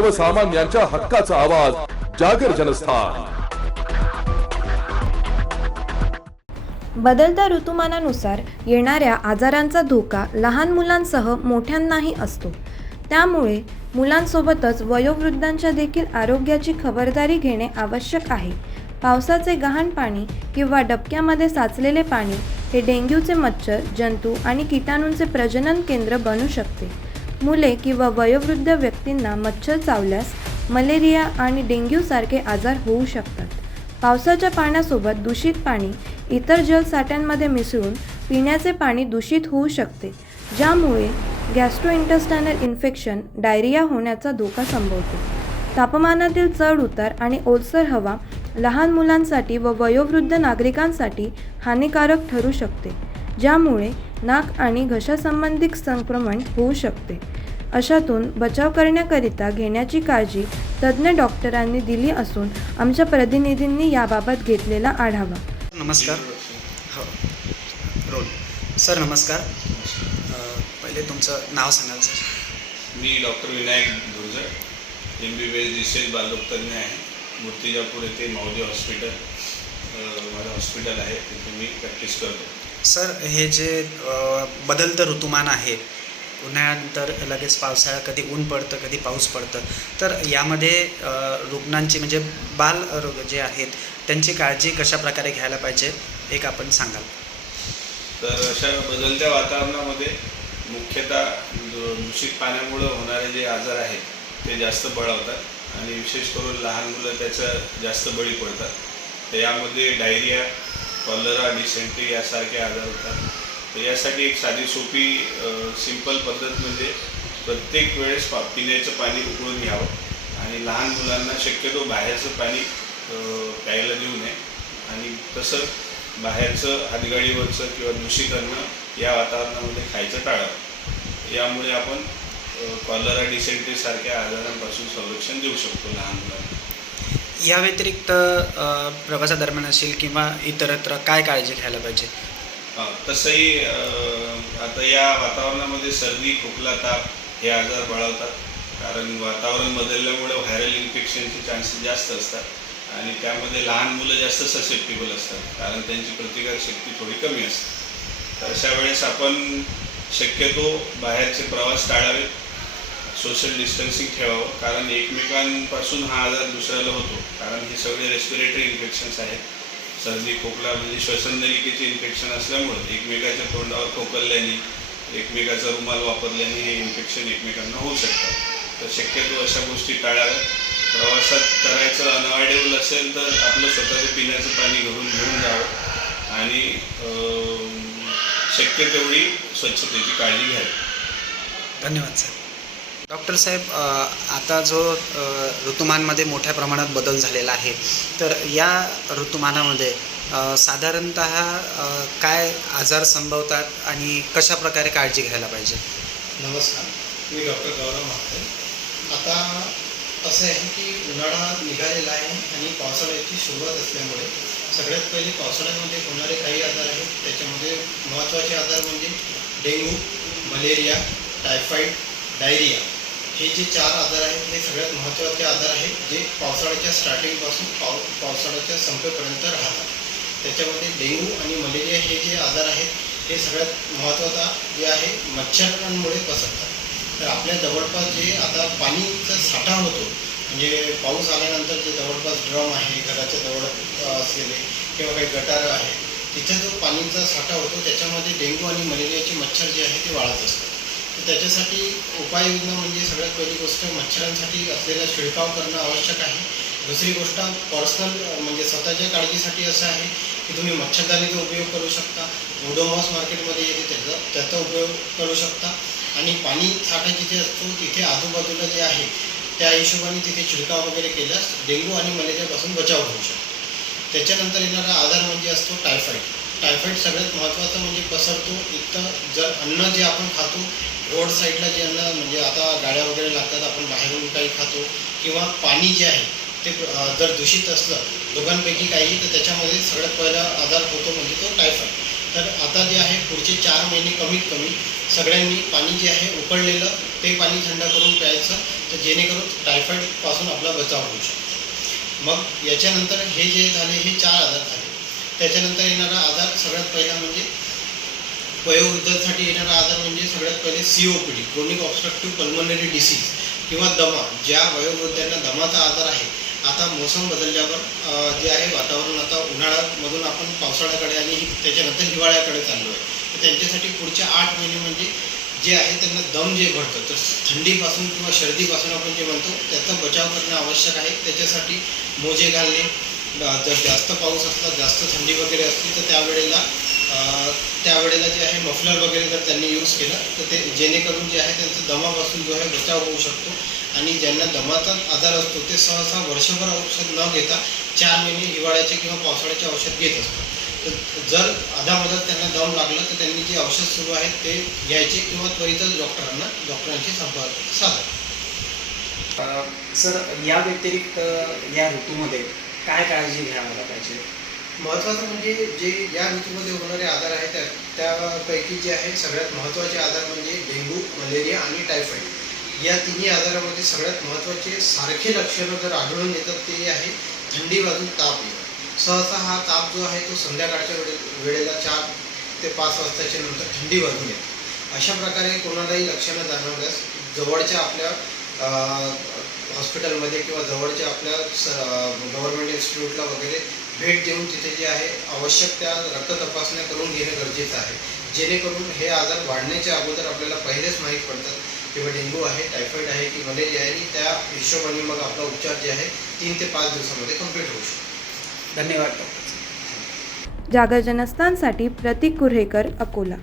सर्वसामान्यांच्या हक्काचा आवाज जागर जनस्थान. बदलत्या ऋतुमानानुसार येणाऱ्या आजारांचा धोका लहान मुलांसह मोठ्यांनाही असतो. त्यामुळे मुलांसोबतच वयोवृद्धांच्या देखील आरोग्याची खबरदारी घेणे आवश्यक आहे. पावसाचे गहाण पाणी किंवा डबक्यामध्ये साचलेले पाणी हे डेंग्यूचे मच्छर जंतू आणि किटाणूंचे प्रजनन केंद्र बनू शकते. मुले किंवा वयोवृद्ध व्यक्तींना मच्छर चावल्यास मलेरिया आणि डेंग्यूसारखे आजार होऊ शकतात. पावसाच्या पाण्यासोबत दूषित पाणी इतर जलसाठ्यांमध्ये मिसळून पिण्याचे पाणी दूषित होऊ शकते ज्यामुळे गॅस्ट्रोइंटेस्टायनल इन्फेक्शन डायरिया होण्याचा धोका संभवतो. तापमानातील चढ उतार आणि ओलसर हवा लहान मुलांसाठी व वयोवृद्ध नागरिकांसाठी हानिकारक ठरू शकते. ज्यामुळे नाक आणि घशासंबंधित संक्रमण होऊ शकते. अशातून बचाव करण्याकरिता घेण्याची काळजी तज्ज्ञ डॉक्टरांनी दिली असून आमच्या प्रतिनिधींनी याबाबत घेतलेला आढावा. नमस्कार. हो. रोल. सर नमस्कार. पहिले तुमचं नाव सांगाल सर. मी doctor Vinayak Durjal M B B S डिसेल बालरोगतज्ञ आहे. मूर्तिजापूर येथे माऊली हॉस्पिटल माझं हॉस्पिटल आहे. तिथे मी प्रॅक्टिस करतो. सर हे जे बदलतं ऋतुमान आहे उन्हाळ्यानंतर लगेच पावसाळा कधी ऊन पडतं कधी पाऊस पडतं तर यामध्ये रुग्णांची म्हणजे बाल रोग जे आहेत त्यांची काळजी कशा प्रकारे घ्यायला पाहिजे एक आपण सांगाल. तर अशा बदलत्या वातावरणामध्ये मुख्यतः दूषित पाण्यामुळं होणारे जे आजार आहेत ते जास्त बळावतात आणि विशेष करून लहान मुलं त्याचं जास्त बळी पडतात. तर यामध्ये डायरिया कॉलरा डिसेंट्री यासारखे आजार होतात तर यासाठी एक साधी सोपी सिंपल पद्धत म्हणजे प्रत्येक वेळेस पा पिण्याचं पाणी उकळून घ्यावं. आणि लहान मुलांना शक्यतो बाहेरचं पाणी प्यायला देऊ नये. आणि तसं बाहेरचं हातगाडीवरचं किंवा दूषित अन्न या वातावरणामध्ये खायचं टाळावं. यामुळे आपण कॉलरा डिसेंट्रीसारख्या आजारांपासून संरक्षण देऊ शकतो लहान मुलांना. या व्यतिरिक्त प्रवासादरम्यान असेल किंवा इतरत्र काय काळजी घ्यायला पाहिजे? तसंही आता या वातावरणामध्ये सर्दी खोकला ताप हे आजार बळावतात कारण वातावरण बदलल्यामुळे व्हायरल इन्फेक्शनचे चान्सेस जास्त असतात आणि त्यामध्ये लहान मुलं जास्त ससेप्टेबल असतात. कारण त्यांची प्रतिकारशक्ती थोडी कमी असते. तर अशा वेळेस आपण शक्यतो बाहेरचे प्रवास टाळावेत. सोशल डिस्टन्सिंग ठेवावं. कारण एकमेकांपासून हा आजार दुसऱ्याला होतो. कारण हे सगळे रेस्पिरेटरी इन्फेक्शन्स आहेत. सर्दी खोकला म्हणजे श्वसननलिकेचे इन्फेक्शन असल्यामुळे एकमेकाच्या तोंडावर खोकलल्याने एकमेकाचा रुमाल वापरल्याने हे इन्फेक्शन एकमेकांना होऊ शकतात. तर शक्यतो अशा गोष्टी टाळाव्यात. प्रवासात करायचं अनवायडेबल असेल तर आपलं स्वतःचं पिण्याचं पाणी घरून घेऊन जावं. आणि शक्य तेवढी स्वच्छतेची काळजी घ्यावी. धन्यवाद सर. डॉक्टर साहेब आता जो ऋतुमानमध्ये मोठ्या प्रमाणात बदल झालेला आहे तर या ऋतुमानामध्ये साधारणत काय आजार संभवतात आणि कशा प्रकारे काळजी घ्यायला पाहिजे? नमस्कार मी डॉक्टर गौरव महाते आता असं आहे की उन्हाळा निघालेला आहे आणि पावसाळ्याची सुरुवात असल्यामुळे सगळ्यात पहिले पावसाळ्यामध्ये होणारे काही आजार आहेत त्याच्यामध्ये महत्त्वाचे आजार म्हणजे डेंग्यू मलेरिया टायफॉईड डायरिया. हे जे चार आजार आहेत हे सगळ्यात महत्त्वाचे आजार आहेत जे पावसाळ्याच्या स्टार्टिंगपासून पाव पावसाळ्याच्या संपेपर्यंत राहतात. त्याच्यामध्ये डेंग्यू आणि मलेरिया हे जे आजार आहेत हे सगळ्यात महत्त्वाचा जे आहे मच्छरांमुळे पसरतात. तर आपल्या जवळपास जे आता पाणीचा साठा होतो म्हणजे पाऊस आल्यानंतर जे जवळपास ड्रम आहे घराच्या जवळ असलेले किंवा काही गटारं आहे तिथे जो पाणीचा साठा होतो त्याच्यामध्ये डेंग्यू आणि मलेरियाचे मच्छर जे आहे ते वाढत असतात त्याच्यासाठी उपाययोजना म्हणजे सगळ्यात पहिली गोष्ट मच्छरांसाठी असलेला शिडकाव करणं आवश्यक आहे. दुसरी गोष्ट पर्सनल म्हणजे स्वतःच्या काळजीसाठी असं आहे की तुम्ही मच्छरदाणीचा उपयोग करू शकता. ओडोमॉस मार्केटमध्ये येते त्याचा त्याचा उपयोग करू शकता. आणि पाणी साठा जिथे असतो तिथे आजूबाजूला जे आहे त्या हिशोबाने तिथे छिडकाव वगैरे केल्यास डेंग्यू आणि मलेरियापासून बचाव होऊ शकतो. त्याच्यानंतर येणारा आजार म्हणजे असतो टायफॉईड टायफॉईड सगळ्यात महत्त्वाचं म्हणजे पसरतो. इथं जर अन्न जे आपण खातो रोड साईडला जे अन्न म्हणजे आता गाड्या वगैरे लागतात आपण बाहेरून काही खातो किंवा पाणी जे आहे ते जर दूषित असलं दोघांपैकी काही तर त्याच्यामध्ये सगळ्यात पहिला आजार होतो म्हणजे तो टायफॉईड तर आता जे आहे पुढचे चार महिने कमीत कमी सगळ्यांनी पाणी जे आहे उकळलेलं ते पाणी थंड करून प्यायचं तर जेणेकरून टायफॉईडपासून आपला बचाव होऊ शकतो. मग याच्यानंतर हे जे झाले हे चार आजार झाले. त्याच्यानंतर येणारा आजार सगळ्यात पहिला म्हणजे वयोवृद्धांसाठी येणारा आजार म्हणजे सगळ्यात पहिले C O P D chronic obstructive pulmonary disease किंवा दमा ज्या वयोवृद्धांना दमाचा आजार आहे. आता मोसम बदलल्यावर जे आहे वातावरण आता उन्हाळ्यामधून आपण पावसाळ्याकडे आणि त्याच्यानंतर हिवाळ्याकडे चाललो आहे तर त्यांच्यासाठी पुढचे आठ महिने म्हणजे जे आहे त्यांना दम जे भरतं तर थंडीपासून किंवा सर्दीपासून आपण जे म्हणतो त्याचा बचाव करणं आवश्यक आहे. त्याच्यासाठी मोजे घालणे जर जास्त पाऊस असला जास्त थंडी वगैरे असली तर त्यावेळेला त्यावेळेला जे आहे मफलर वगैरे जर त्यांनी यूज केलं तर ते जेणेकरून जे आहे त्यांचं दमापासून जो आहे बचाव होऊ शकतो. आणि ज्यांना दमाचा आजार असतो ते सहसा वर्षभर औषध न घेता चार महिने हिवाळ्याचे किंवा पावसाळ्याचे औषध घेत असतात. तर जर अधामधात त्यांना दम लागला तर त्यांनी जे औषध सुरू आहे ते घ्यायचे किंवा त्वरितच डॉक्टरांना डॉक्टरांशी संपर्क साधा. सर या व्यतिरिक्त या ऋतूमध्ये काय काळजी घ्यायला पाहिजे महत्त्वाचं म्हणजे जे या ऋतूमध्ये होणारे आजार आहेत त्या त्यापैकी जे आहे सगळ्यात महत्त्वाचे आजार म्हणजे डेंग्यू मलेरिया आणि टायफॉईड या तिन्ही आजारामध्ये सगळ्यात महत्त्वाचे सारखे लक्षणं जर आढळून येतात ते आहे थंडी वाजून ताप येणं. सहसा हा ताप जो आहे तो संध्याकाळच्या वेळे वेळेला चार ते पाच वाजताच्या नंतर थंडी वाजून येते. अशा प्रकारे कोणालाही लक्षणं जाणवल्यास जवळच्या आपल्या हॉस्पिटलमध्ये किंवा जवळच्या आपल्या स गव्हर्नमेंट इन्स्टिट्यूटला वगैरे भेट देऊन तिथे जे आहे आवश्यक त्या रक्त तपासण्या करून घेणं गरजेचं आहे. जेणेकरून हे आजार वाढण्याच्या अगोदर आपल्याला पहिलेच माहीत पडतात किंवा डेंग्यू आहे टायफॉईड आहे की मलेरिया आहे आणि त्या हिशोबाने मग आपला उपचार जे आहे तीन ते पाच दिवसामध्ये कंप्लीट होऊ शकतो. धन्यवाद डॉक्टर जागर जनस्थानसाठी प्रतीक कुऱ्हेकर अकोला.